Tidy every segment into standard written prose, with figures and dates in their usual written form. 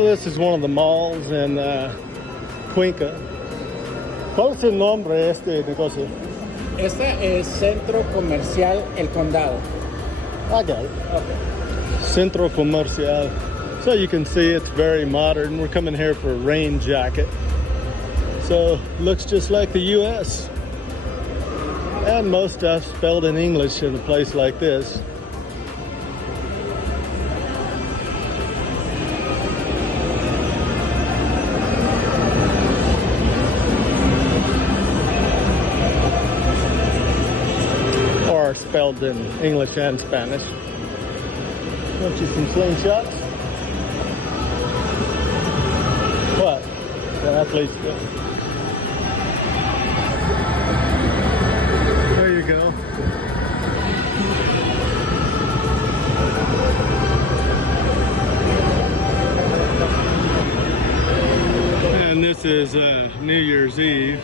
Oh, this is one of the malls in Cuenca. ¿Cuál es el nombre de este negocio? Este es Centro Comercial El Condado. I got it. Okay. Centro Comercial. So you can see it's very modern. We're coming here for a rain jacket. So looks just like the US. And most stuff spelled in English in a place like this. Or spelled in English and Spanish. Want you some slingshots? What? The athletes do. There you go. And this is New Year's Eve.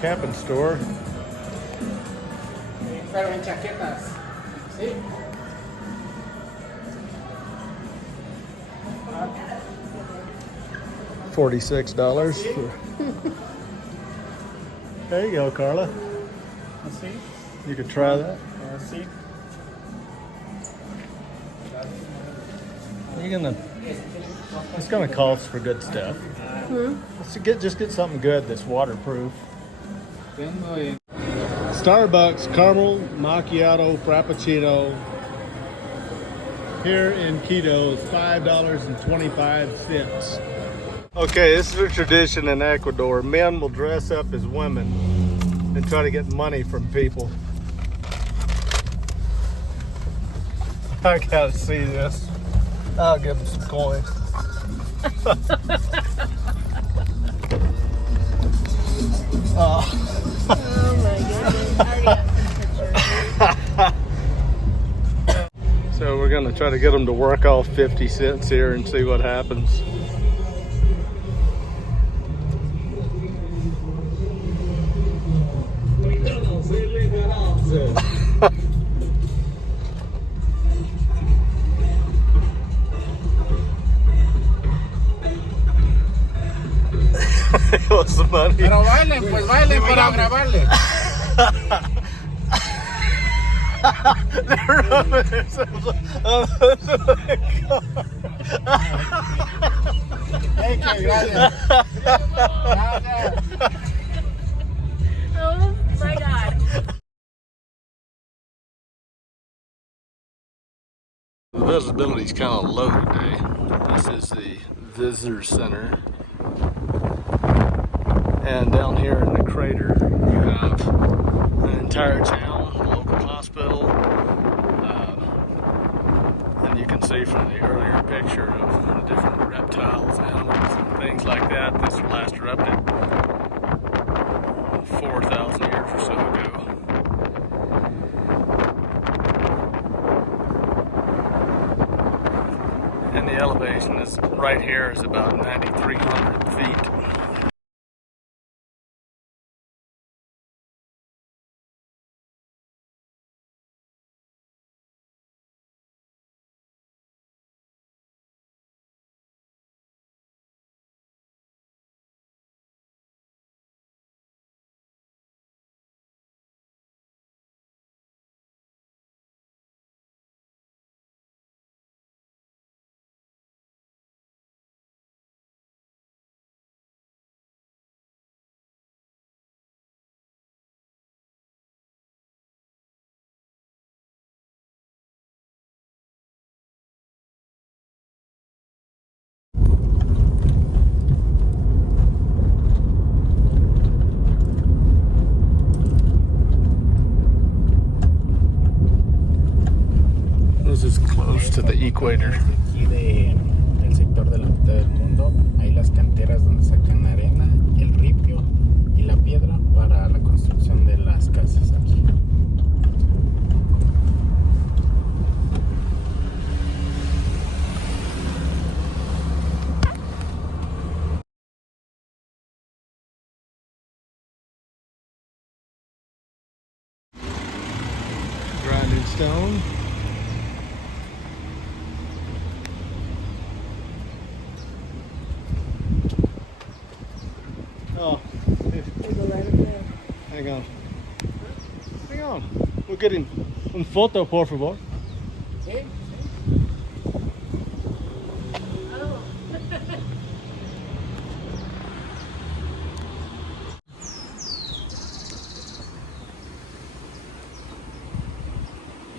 Camping store. Pero en chaquetas. ¿Sí? $46. There you go, Carla. ¿Sí? You could try that. Sí. It's gonna cost for good stuff. Just get something good that's waterproof. Starbucks caramel macchiato frappuccino here in Quito is $5.25. Okay, this is a tradition in Ecuador. Men will dress up as women and try to get money from people. I gotta see this. I'll give them some coins. Oh my goodness. I already got the picture. So we're gonna try to get them to work off 50 cents here and see what happens. What's the money? Pero bailen, pues bailen para grabarle. They're rubbing themselves on the car. Thank you, gracias. Oh my God. The visibility is kind of low today. This is the visitor center. And down here in the crater, you have an entire town, a local hospital, and you can see from the earlier picture of the different reptiles, animals, and things like that. This last erupted 4,000 years or so ago. And the elevation is right here is about 9,300 feet. This is close to the equator. Aquí del sector de la mitad del mundo hay las canteras donde sacan arena, el ripio y la piedra para la construcción de las casas aquí. stone. Oh, We go right over there. hang on. Hang on. We're getting un foto, por favor. Oh.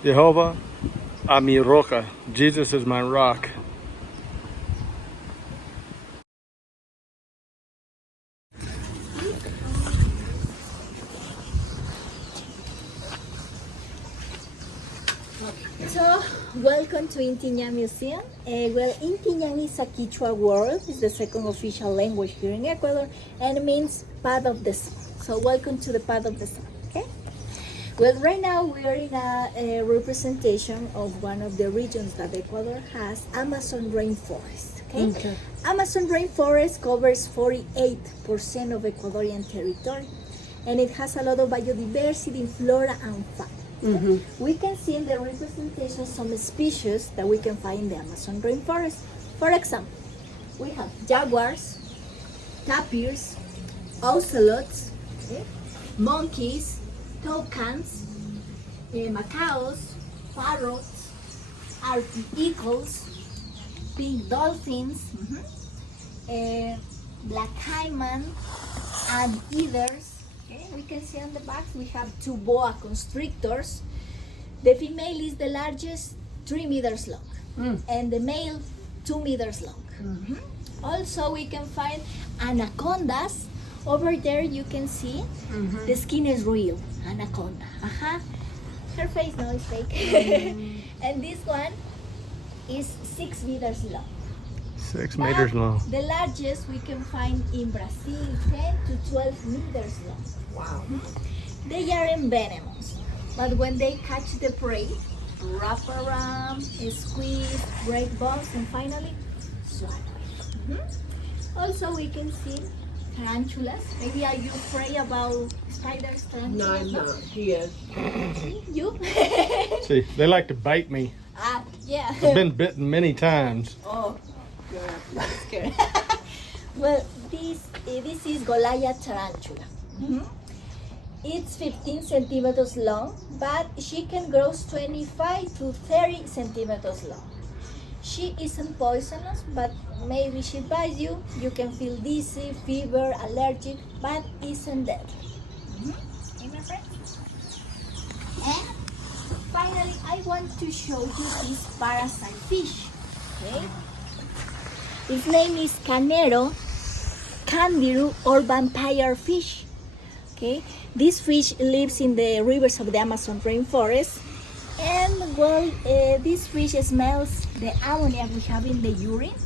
Jehovah, a mi roca. Jesus is my rock. So, welcome to Intiña Museum. Well, Intiñan is a Quechua word. It's the second official language here in Ecuador, and it means path of the sun. So, welcome to the path of the sun. Okay. Well, right now we are in a representation of one of the regions that Ecuador has, Amazon rainforest. Okay. Amazon rainforest covers 48% of Ecuadorian territory, and it has a lot of biodiversity in flora and fauna. We can see in the representation some species that we can find in the Amazon rainforest. For example, we have jaguars, tapirs, ocelots, okay, monkeys, toucans, macaws, parrots, Arctic eagles, pink dolphins, black caiman, and eaters. Okay, we can see on the back we have two boa constrictors. The female is the largest, 3 meters long, and the male 2 meters long. Also, we can find anacondas. Over there, you can see the skin is real anaconda. Her face no is fake. And this one is 6 meters long. 6 meters long. The largest we can find in Brazil, 10 to 12 meters long. Wow. They are envenomous, but when they catch the prey, wrap around, squeeze, break bones, and finally swallow it. Also, we can see tarantulas. Maybe are you afraid about spiders, tarantulas? No, I'm not. He is. You? See, they like to bite me. Yeah. I've been bitten many times. Oh, you're scared. Well, this is Goliath tarantula. It's 15 centimeters long, but she can grow 25 to 30 centimeters long. She isn't poisonous, but maybe she bites you. You can feel dizzy, fever, allergic, but isn't deadly. Okay, my friend? And finally, I want to show you this parasite fish. Okay? Its name is Canero, Candiru, or vampire fish. Okay, this fish lives in the rivers of the Amazon rainforest, and well, this fish smells the ammonia we have in the urine,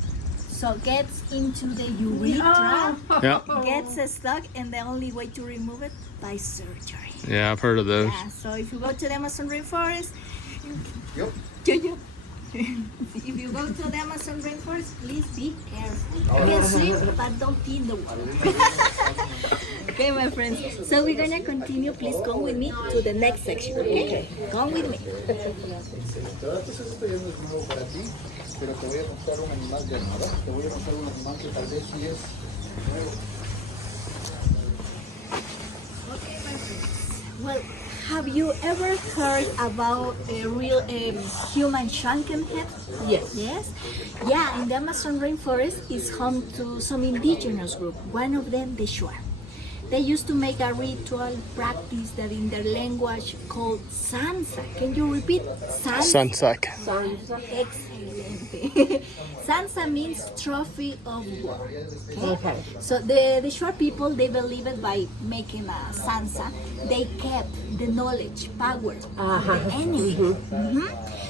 so gets into the urethra, gets stuck, and the only way to remove it by surgery. Yeah, I've heard of those. Yeah, so if you go to the Amazon rainforest, if you go to the Amazon rainforest, please be careful. You can swim, but don't be in the water. Okay, my friends. So we're gonna continue. Please come with me to the next section. Okay? Come with me. Entonces esto ya no es nuevo para ti, pero te voy a mostrar un animal de nada. Te voy a mostrar un animal que tal vez sí es nuevo. Okay, my friends. Well, have you ever heard about a real human shrunken head? Yes. Yes? Yeah, in the Amazon rainforest is home to some indigenous group. One of them, the Shuar. They used to make a ritual practice that in their language called Sansa. Can you repeat? Sansa. Excellent. Sansa means trophy of war. Okay? So the short people, they believe it by making a Sansa. They kept the knowledge, power of the enemy.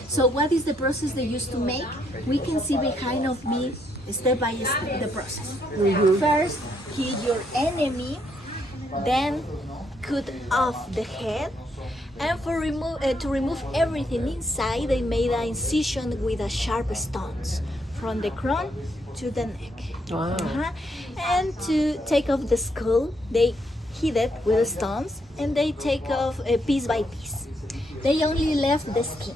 So what is the process they used to make? We can see behind of me, step by step, the process. First, kill your enemy. Then cut off the head, and to remove everything inside, they made an incision with a sharp stones from the crown to the neck. Wow. And to take off the skull, they hit it with the stones, and they take off piece by piece. They only left the skin.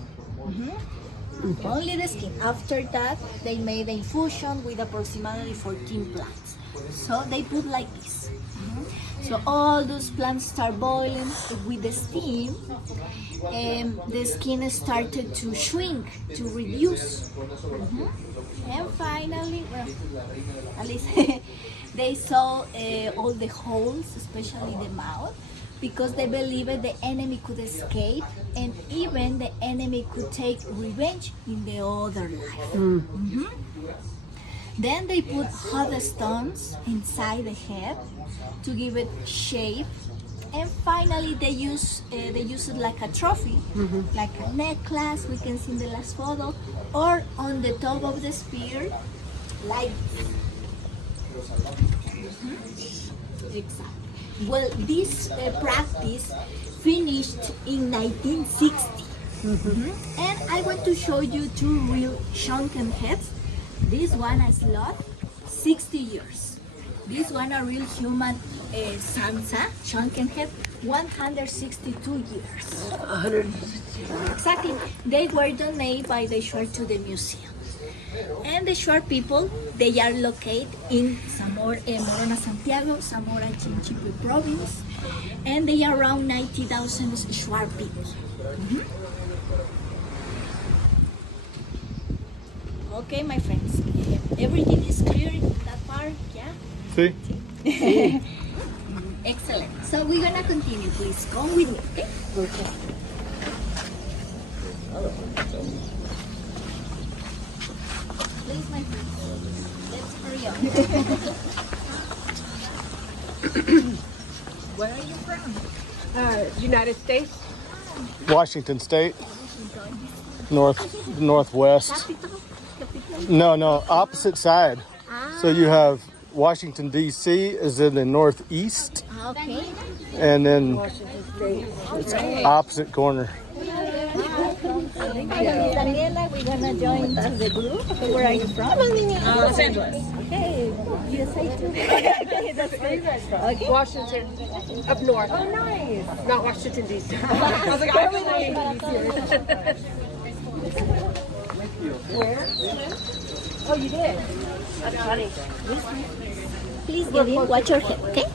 Only the skin. After that, they made a infusion with approximately 14 plants. So they put like this. So all those plants start boiling with the steam, and the skin started to shrink, to reduce. And finally, well, at least they saw all the holes, especially the mouth, because they believed the enemy could escape, and even the enemy could take revenge in the other life. Then they put hot stones inside the head to give it shape, and finally they use it like a trophy, like a necklace we can see in the last photo, or on the top of the spear, like exactly. Well, this practice finished in 1960, and I want to show you two real shrunken heads. This one a sloth, 60 years. This one a real human Sansa, shrunken head, 162 years. 162. Exactly. They were donated by the Shuar to the museum. And the Shuar people, they are located in Morona, Santiago, Zamora, Chinchipe province, and they are around 90,000 Shuar people. Okay, my friends, everything is clear in that part, yeah? See? Excellent. So we're gonna continue. Please come with me, okay? Okay. Please, my friends, let's hurry up. Where are you from? United States. Washington State. Northwest. Capital? No, opposite side. So you have Washington, D.C. is in the northeast, Okay. and then opposite corner. Daniela, we're gonna join the group. Where are you from? Los Angeles. Okay, USA too. Okay, that's great. Okay. Washington, up north. Oh, nice. Not Washington, D.C. I was like, I was Where? Oh, you did? That's funny. Please get in, watch your head, okay?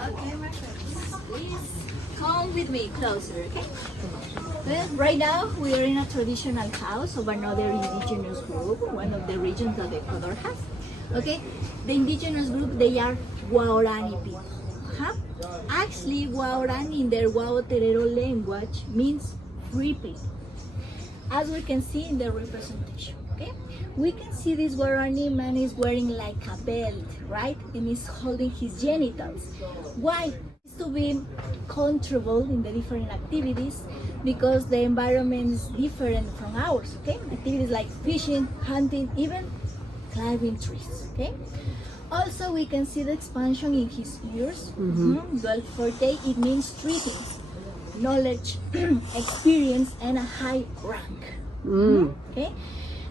Okay, my friends, please come with me closer, okay? Well, right now we are in a traditional house of another indigenous group, one of the regions that Ecuador has. Okay, the indigenous group, they are Guarani people. Actually, Guarani in their Guao-Terero language means free people, as we can see in the representation. Okay, we can see this Guarani man is wearing like a belt, right? And is holding his genitals. Why? It's to be comfortable in the different activities, because the environment is different from ours. Okay, activities like fishing, hunting, even climbing trees. Okay. Also, we can see the expansion in his ears. Well, for they, it means three things: knowledge, experience, and a high rank. Okay.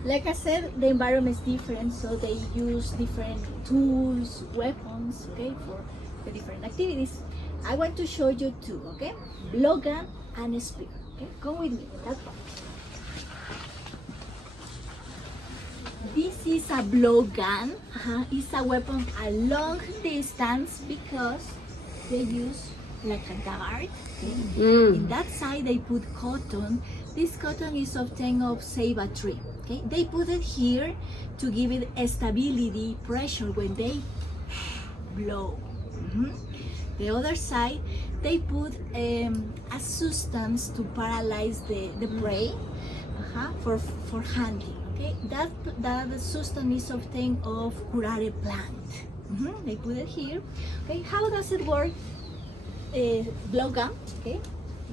Like I said, the environment is different, so they use different tools, weapons, okay, for the different activities. I want to show you two, okay? Blowgun and a spear. Okay, come with me. That part. This is a blowgun. It's a weapon a long distance because they use like a dart. Okay? In that side they put cotton. This cotton is obtained of ceiba tree. Okay? They put it here to give it a stability, pressure when they blow. The other side they put a substance to paralyze the prey for hunting. Okay, that substance is obtained of curare plant. They put it here. Okay, how does it work? Blowgun. Okay,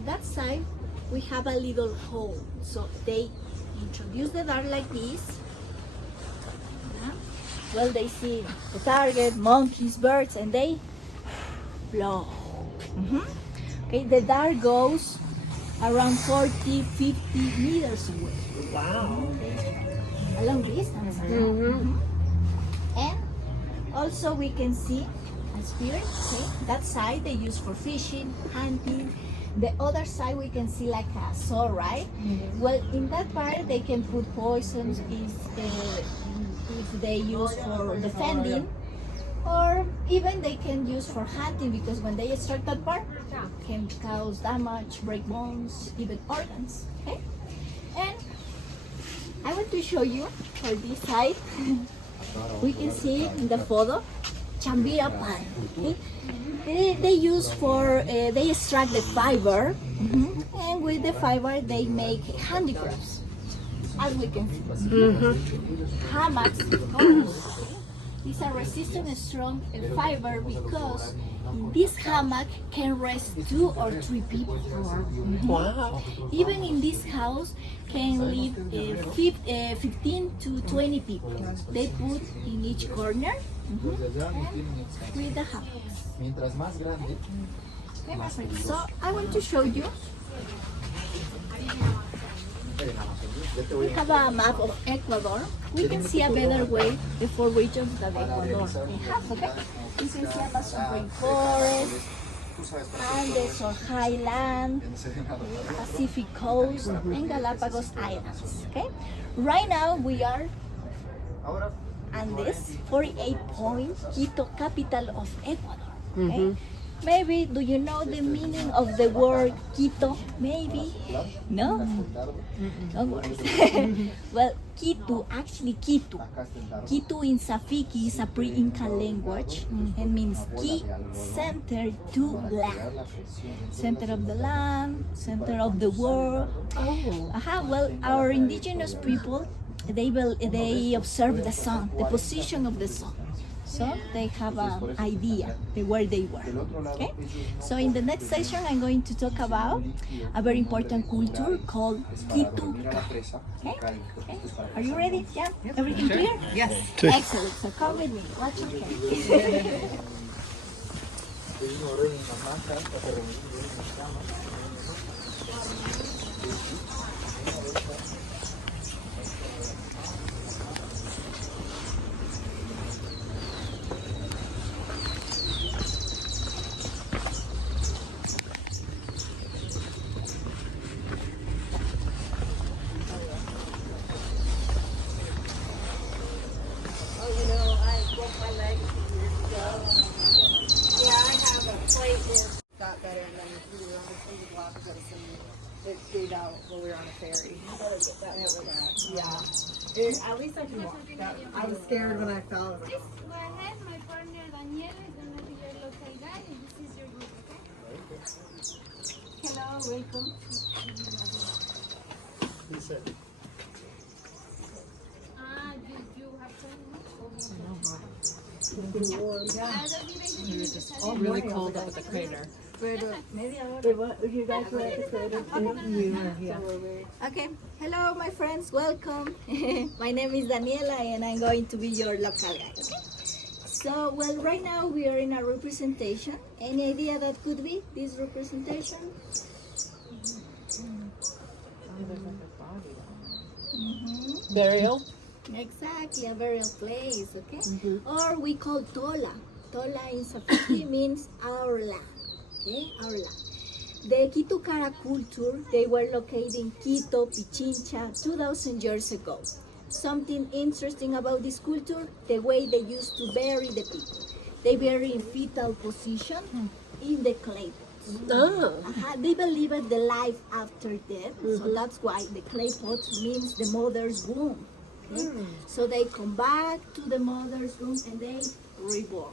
that side we have a little hole, so they introduce the dart like this. Well, they see the target, monkeys, birds, and they blow. Okay, the dart goes around 40-50 meters away. Wow. Along Also, we can see a spear. Okay, that side they use for fishing, hunting. The other side we can see like a saw, right? Well, in that part they can put poisons if they use for defending, or even they can use for hunting, because when they extract that part, can cause damage, break bones, even organs. Okay, and I want to show you for this side. We can see in the photo chambira pine. Okay? They use for they extract the fiber, and with the fiber they make handicrafts, as we can see. Hammocks. These are resistant and strong fiber because in this hammock can rest 2 or 3 people. Wow. Even in this house can live 15 to 20 people. They put in each corner and with the hammocks. Okay, my friend. So I want to show you. We have a map of Ecuador. We can see a better way the 4 regions that Ecuador we have. Okay, you can see Amazon rainforest, Andes or highland, Pacific coast, and Galapagos Islands. Okay, right now we are Andes, 48 point, Quito, capital of Ecuador. Okay. Maybe, do you know the meaning of the word Quito? Maybe? No? Don't worry. Well, Quito, actually Quito. Quito in Safiki is a pre-Inca language and means key, center to land. Center of the land, center of the world. Well, our indigenous people, they observe the sun, the position of the sun. So they have an idea of where they were. Okay. So in the next session, I'm going to talk about a very important culture called Quito. Okay. Okay. Are you ready? Yeah. Everything clear? Yes. Excellent. So come with me. Watch your case. Got better, and then we were on the food block because it gave out while we were on a ferry. Yeah. At least I can walk. I was scared when I fell. I was like, Please go ahead. My partner Daniela is going to be your local guide, and this is your group, okay? Hello, welcome. You have time? all really cold up at the crater. You guys were at the crater. Okay, hello my friends, welcome. My name is Daniela and I'm going to be your local guide. Okay? So, well, right now we are in a representation. Any idea that could be this representation? Burial? Exactly, a burial place, okay? Or we call Tola. Tola in Safiki means our land, okay? Our land. The Quito Cara culture, they were located in Quito, Pichincha, 2,000 years ago. Something interesting about this culture, the way they used to bury the people. They bury in fetal position in the clay pots. They believe in the life after death, so that's why the clay pots means the mother's womb. Okay? So they come back to the mother's womb and they reborn.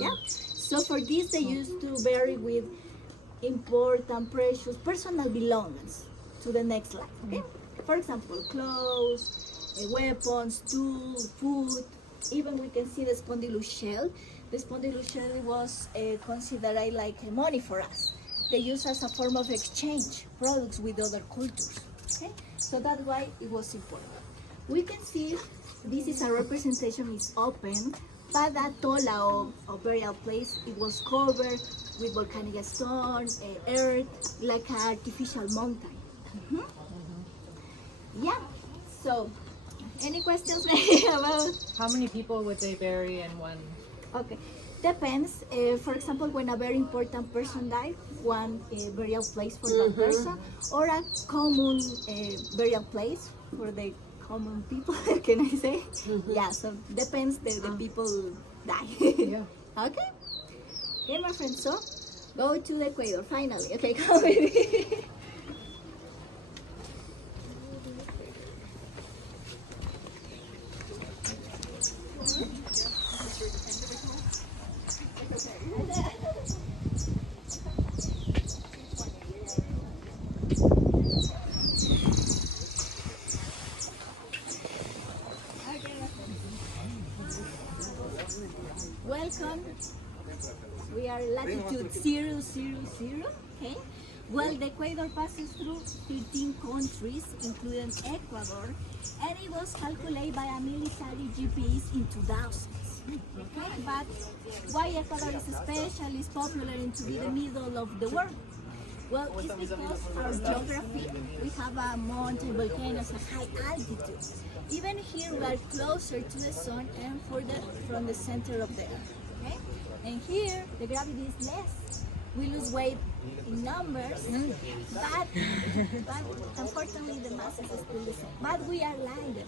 Yeah. So for this they used to bury with important, precious, personal belongings to the next life. Okay. For example, clothes, weapons, tools, food. Even we can see the spondylus shell. The spondylus shell was considered like money for us. They use as a form of exchange products with other cultures. Okay. So that's why it was important. We can see this is a representation, is open, but that tola or burial place, it was covered with volcanic stone, earth, like an artificial mountain. Yeah, so Any questions maybe about? How many people would they bury in one? Okay, depends. For example, when a very important person died, one burial place for that person, or a common burial place for the common people. Can I say? Yeah. So depends. The people die. Yeah. Okay. Okay, my friend. So go to the equator finally. Okay, come with me. Welcome. We are latitude 000. Okay. Well, the equator passes through 13 countries, including Ecuador, and it was calculated by a military GPS in 2000s. Okay, but why Ecuador is special, is popular, and to be the middle of the world? Well, it's because our geography, we have a mountain, volcanoes, a high altitude. Even here, we are closer to the sun and further from the center of the earth. Okay? And here, the gravity is less. We lose weight in numbers, but unfortunately, the mass is still the same. But we are lighter.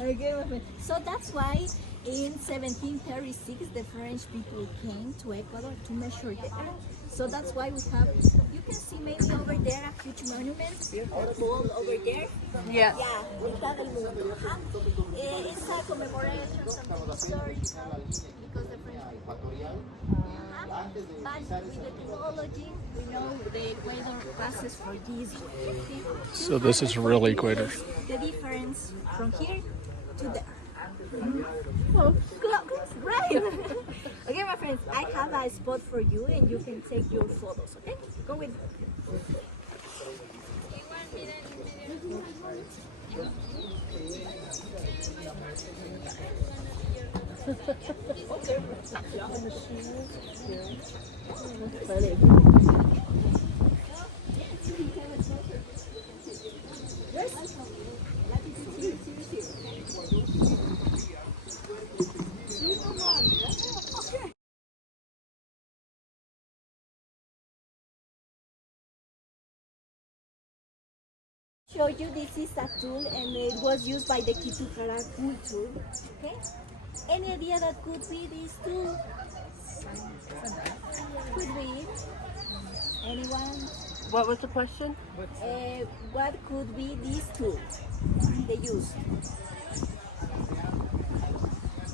Okay, my friend. So that's why in 1736, the French people came to Ecuador to measure the earth. So that's why we have, you can see maybe over there a huge monument, a pole over there. Yes. Yeah, Mitad del Mundo. It's a commemoration, something historical, because the French people. But with the technology, we know the equator passes for this way. Okay? So this is real equator. The difference from here to there. Oh, close, right? Okay, my friends, I have a spot for you and you can take your photos, okay? Go with me. Show you, this is a tool and it was used by the Quito culture. Okay? Any idea that could be this tool? Could be. Anyone? What was the question? What could be this tool? They use.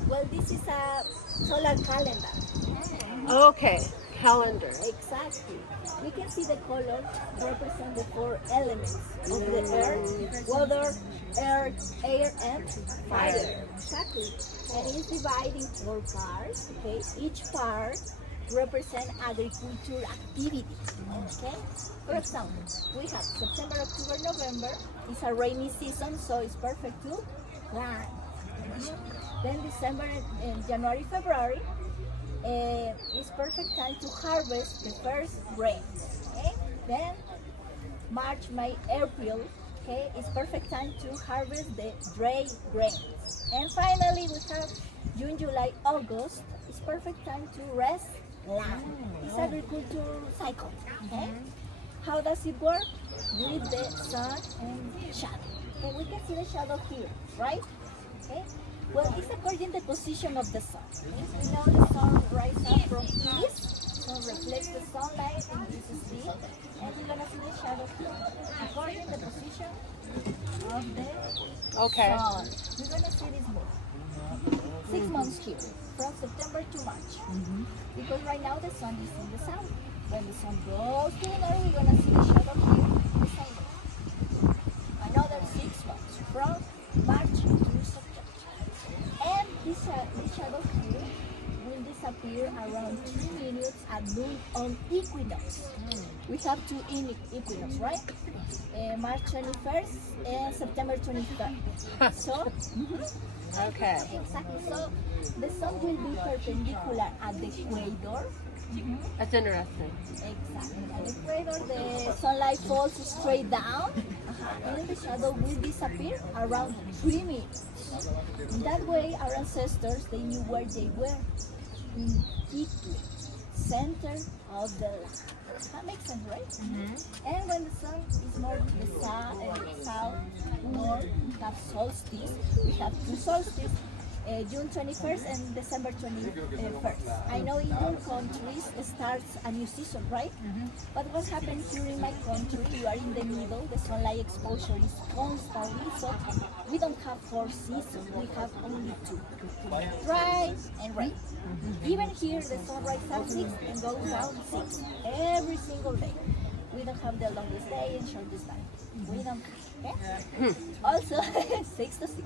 Well, this is a solar calendar. Okay, calendar. Exactly. We can see the colors represent the 4 elements of the earth: water, earth, air, and fire. Exactly. And it is divided in 4 parts. Okay. Each part represents agriculture activity. Okay. For example, we have September, October, November. It's a rainy season, so it's perfect to plant. Then December and January, February. It's perfect time to harvest the first grains. Okay? Then March, May, April. Okay, it's perfect time to harvest the dry grains. And finally, we have June, July, August. It's perfect time to rest land. It's agriculture cycle. Okay? How does it work? With the sun and shadow. Okay, we can see the shadow here, right? Okay. Well, it's according to the position of the sun. Okay? We know the sun rises up from east, so reflects the sunlight in this speed, and we're gonna see the shadow here. According to the position of the sun, we're gonna see this move. 6 months here, from September to March, because right now the sun is in the south. When the sun goes to the north, we're gonna see the shadow here, the same way. Another 6 months, from March to September. And this shadow here will disappear around 2 minutes at noon on equinox. We have 2 equinox, right? March 21st and September 23rd. So, Okay. exactly. So the sun will be perpendicular at the equator. That's interesting. Exactly. At the equator, the sunlight falls straight down. And the shadow will disappear around 3 minutes. In that way, our ancestors, they knew where they were. In Quito, center of the land. That makes sense, right? And when the sun is more the south, north, we have solstice. We have two solstices, June 21st and December 21st. I know in your countries it starts a new season, right? But what happens here in my country, you are in the middle, the sunlight exposure is constantly, so we don't have 4 seasons, we have only 2. Dry and rain. Even here, the sun rises at 6 and goes down 6 every single day. We don't have the longest day and shortest night. We don't, okay? Also, 6 to 6.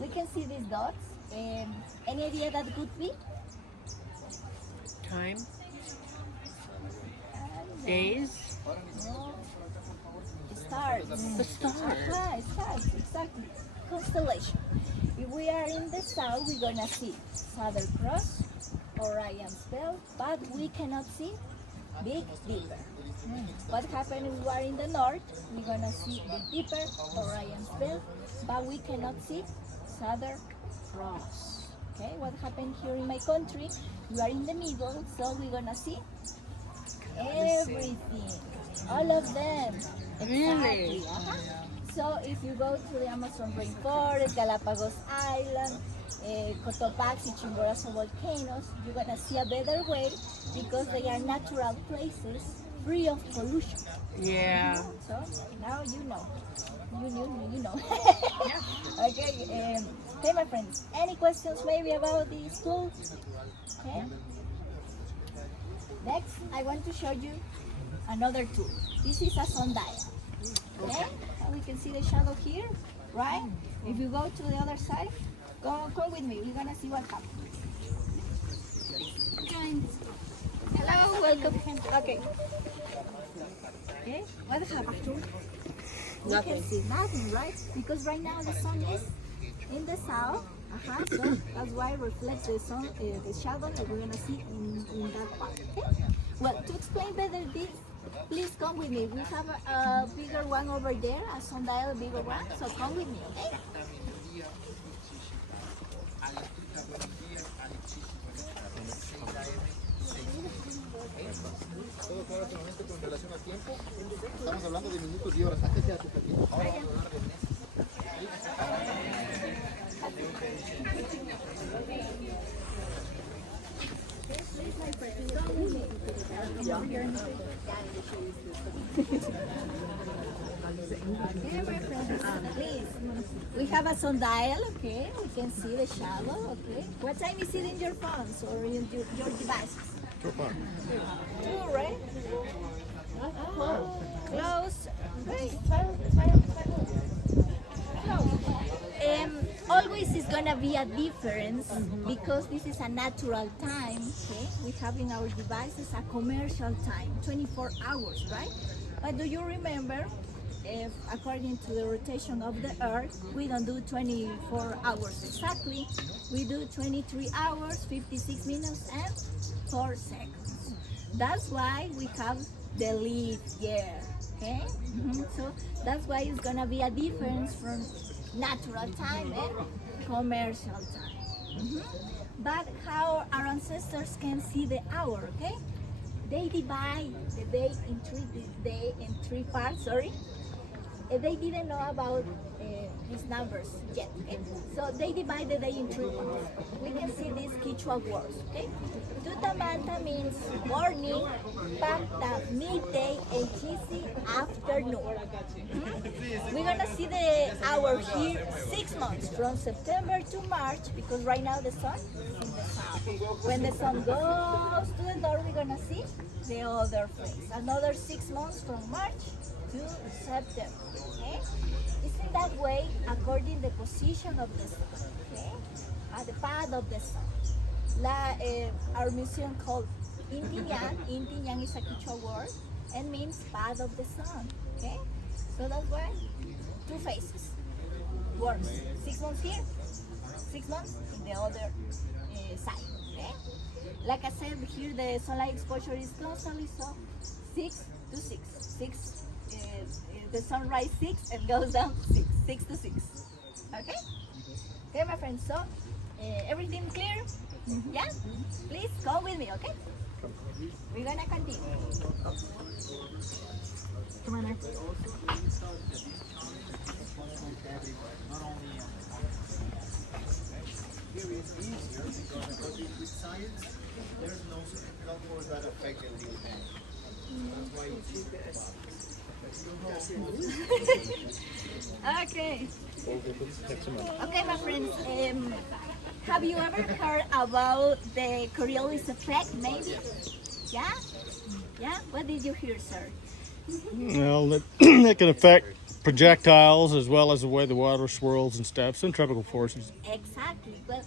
We can see these dots. Any idea that could be? Time. Days. No. Stars. The stars. Stars, exactly. Constellation. If we are in the south, we're gonna see Southern Cross, Orion's Belt, but we cannot see Big Dipper. What happens if we are in the north? We're gonna see Big Dipper, Orion's Belt, but we cannot see Southern Cross. Okay, what happened here in my country? We are in the middle, so we're gonna see everything, all of them. Really? Exactly. So if you go to the Amazon rainforest, Galapagos Island, Cotopaxi, Chimborazo volcanoes, you're gonna see a better way because they are natural places free of pollution. Yeah. So now you know. You know. Okay, okay, my friends. Any questions maybe about this tool? Okay. Next, I want to show you another tool. This is a sundial. Okay, and we can see the shadow here, right? If you go to the other side, come with me. We're gonna see what happens. Hello, welcome. Okay. Okay, what happened? We can see nothing, right? Because right now the sun is in the south. So that's why it reflects the sun, the shadow that we're gonna see in that part. Okay? Well, to explain better this, please come with me. We have a bigger one over there, a sundial bigger one. So come with me, okay? Todo claro solamente con relación a tiempo. Estamos hablando de minutos y horas. Antes era tu platito. Ahora vamos a hablar de meses. Okay, my friends, please. We have a sundial, okay? We can see the shadow, okay? What time is it in your phones or in your devices? 2 o'clock. 2, right? Close. Always is gonna be a difference because this is a natural time, okay? We have in our devices a commercial time, 24 hours, right? But do you remember, if according to the rotation of the Earth, we don't do 24 hours exactly. We do 23 hours, 56 minutes, and 4 seconds. That's why we have the leap year, okay? So that's why it's gonna be a difference from natural time and commercial time. But how our ancestors can see the hour, okay? They divide the day in three parts, sorry. They didn't know about these numbers yet, okay? So they divide the day in 3 parts. We can see these Quechua words, okay? Tutamanta means morning, Pacta midday, and Chisi afternoon. We're gonna see the hour here 6 months from September to March because right now the sun is in the south. When the sun goes to the north, we're gonna see the other face. Another 6 months from March to September. Okay? It's in that way according to the position of the sun. Okay? At the path of the sun. Our museum called Intiñan. Intiñan is a Quechua word and means path of the sun. Okay? So that's why 2 faces. Works. 6 months here, 6 months in the other side. Okay? Like I said, here the sunlight exposure is constantly so 6 to 6. 6 the sun rises 6 and goes down 6 to 6. Okay? Okay, my friends. So, everything clear? Yeah? Please go with me, okay? We're gonna continue. Come on, Here is easier because with science, there's no force that affect the living thing. That's why it's Okay. Okay, my friends. Have you ever heard about the Coriolis effect? Maybe. Yeah. Yeah. What did you hear, sir? Well, that can affect projectiles as well as the way the water swirls and stuff, some tropical forces. Exactly. Well,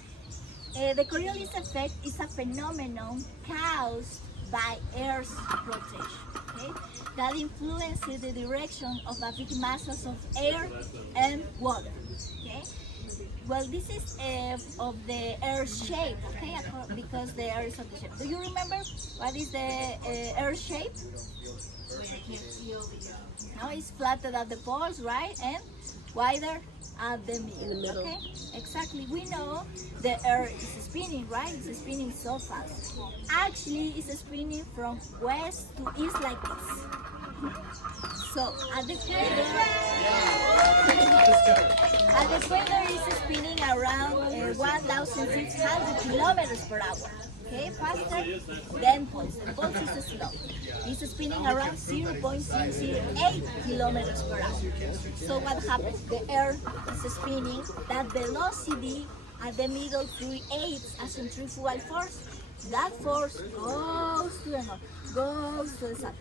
the Coriolis effect is a phenomenon caused by Earth's rotation, okay, that influences the direction of the big masses of air and water. Okay. Well, this is of the Earth's shape, okay, because the Earth is of the shape. Do you remember what is the Earth shape? No, it's flattened at the poles, right, and wider at the middle. Okay, exactly. We know the Earth is spinning, right? It's spinning so fast. Actually, it's spinning from west to east like this. So at the equator is spinning around 1,600 kilometers per hour. Okay, faster than pulse. The pulse is slow. It's spinning around 0.008 kilometers per hour. So what happens? The Earth is spinning. That velocity at the middle creates a centrifugal force. That force goes to the north, goes to the south.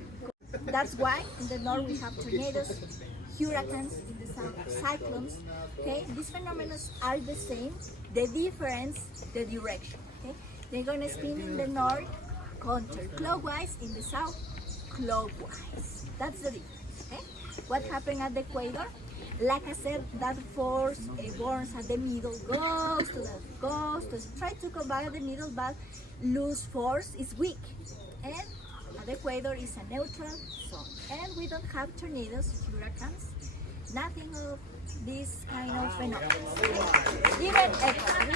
That's why in the north we have tornadoes, hurricanes, in the south cyclones. Okay, these phenomena are the same. The difference, the direction. Okay, they're gonna spin in the north counterclockwise, in the south clockwise. That's the difference. Okay, what happened at the equator? Like I said, that force burns at the middle, goes to try to go by the middle, but lose force is weak, and the equator is a neutral zone, and we don't have tornadoes, hurricanes, nothing of this kind of phenomena. Even Ecuador.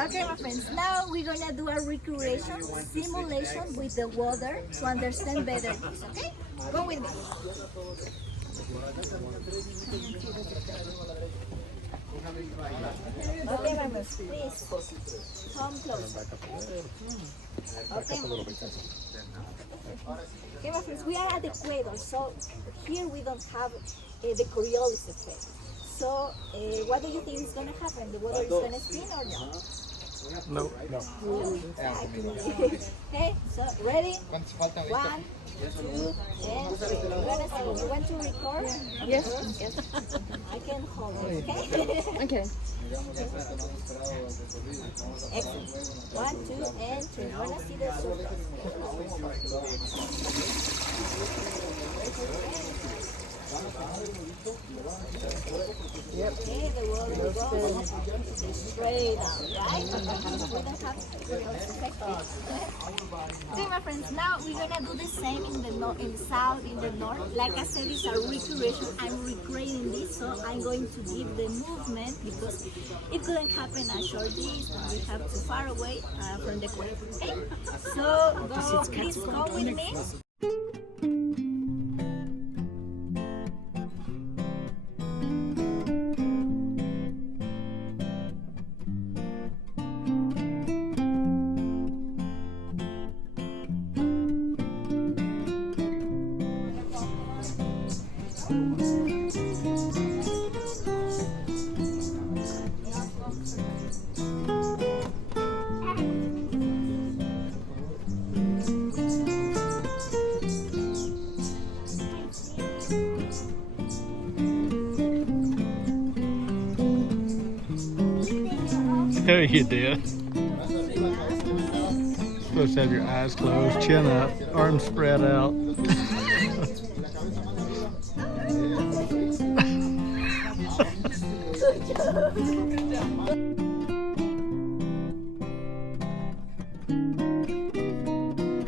Okay, my friends, now we're gonna do a recreation simulation with the water to understand better this, okay? Go with me. Okay, my friends, please come close. Okay. Okay, my friends, we are at the equator, so here we don't have the Coriolis effect. So, what do you think is going to happen? The water is going to spin or no? No. Exactly. Okay, so ready? 1, 2, and 3. We're gonna see. You want to record? Yes. I can hold it, okay? Okay. Excellent. 1, 2, and 3. We're gonna see the surface. Okay, the water goes straight down, right? We don't have okay, my friends, now we're gonna do the same in the south, in the north. Like I said, it's a recreation. I'm recreating this, so I'm going to give the movement because it couldn't happen at short distance. We have too far away from the equator. Okay, so please go with me. Oh, you did. Supposed to have your eyes closed, chin up, arms spread out.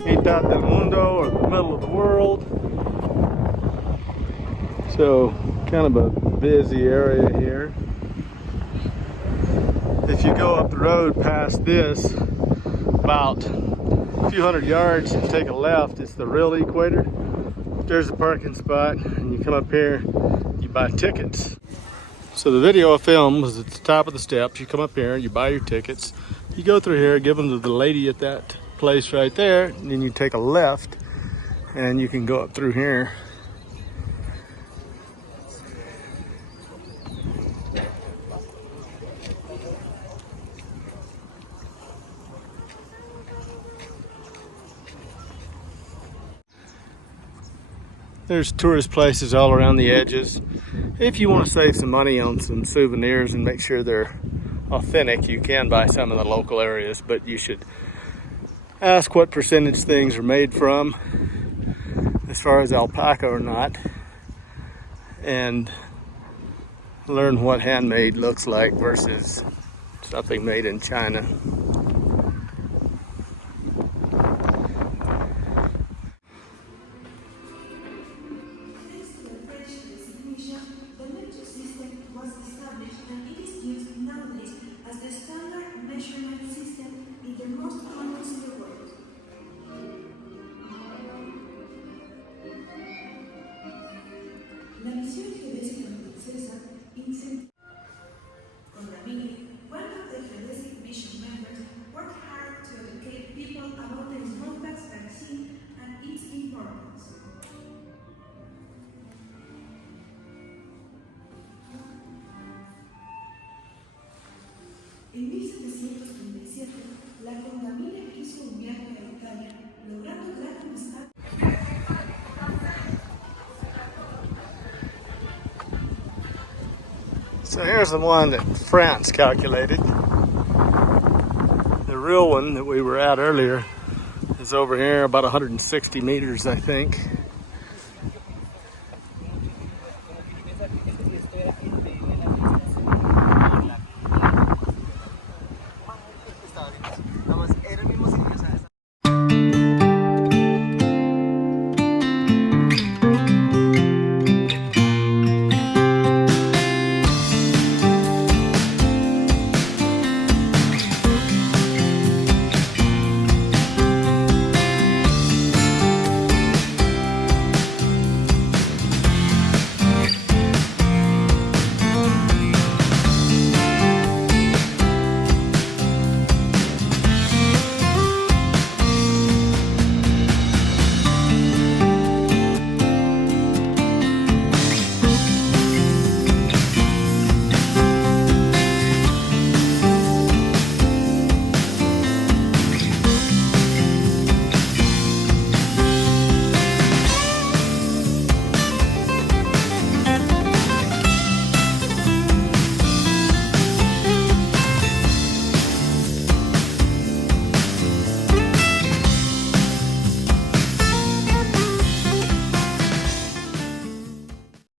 Hey, Mitad del Mundo, or the middle of the world. So kind of a busy area here. If you go up the road past this, about a few hundred yards and take a left, it's the real equator. There's a parking spot, and you come up here, you buy tickets. So the video I filmed was at the top of the steps. You come up here, you buy your tickets, you go through here, give them to the lady at that place right there, and then you take a left, and you can go up through here. There's tourist places all around the edges. If you want to save some money on some souvenirs and make sure they're authentic, you can buy some in the local areas, but you should ask what percentage things are made from, as far as alpaca or not, and learn what handmade looks like versus something made in China. One of the geodesic mission members worked hard to educate people about the smallpox vaccine and its importance. En 1737, la Condamine hizo un viaje a Italia, logrando gran amistad. So here's the one that France calculated. The real one that we were at earlier is over here, about 160 meters, I think.